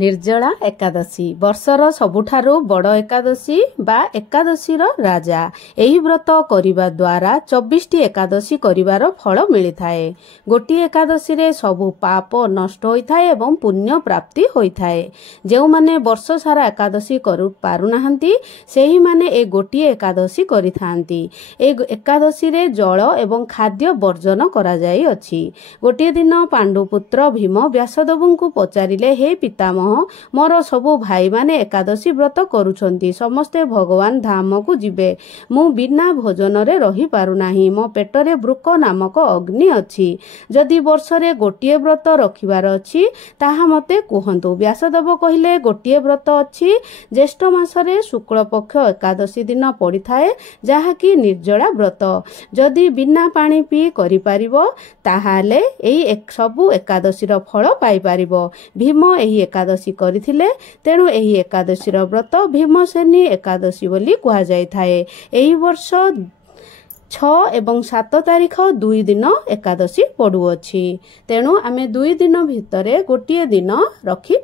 निर्जला एकादशी वर्षर सबुठारु बड़ एकादशी बा एकादशीर राजा। एही व्रत करिबा द्वारा 24 एकादशी करिवार फल मिली थाए। गोटी एकादशी रे सबु पाप नष्ट होई थाए एवं पुण्य प्राप्ति होई थाए। जेउ माने वर्ष सारा एकादशी करू पारु नाहंती सेही माने ए गोटी एकादशी करि थांती। ए एकादशी रे जल एवं खाद्य वर्जन करा जाई अछि। गोटी दिन पांडुपुत्र भीम व्यासदेवंकु पचारिले हे पितामह मोर सबु भाई माने एकादशी व्रत करुछंती समस्ते भगवान धाम को जिबे मु बिना भोजन रे रही पारु नाही मो पेटरे वृक नामक अग्नि अछि जदि वर्ष रे गोटिए व्रत रखिबार अछि ताहा मते कुहंतु। व्यासदेव कहिले गोटिए व्रत अछि ज्येष्ठ मास रे शुक्ल पक्ष एकादशी दिन पड़ी थाए जहा कि निर्जला व्रत जदि बिना पानी पी करि पारिबो ताहाले एई सबु एकादशी रो फल पाई पारिबो। भीम एही एकादशी करिथिले तेणु एही एकादशी रो व्रत भीमसेनी एकादशी बोली कुहा जाय थाए। एही वर्ष 6 एवं 7 तारिख 2 दिन एकादशी पड़ुअछि तेणु आमे 2 दिन भितरे गोटिए दिन रखि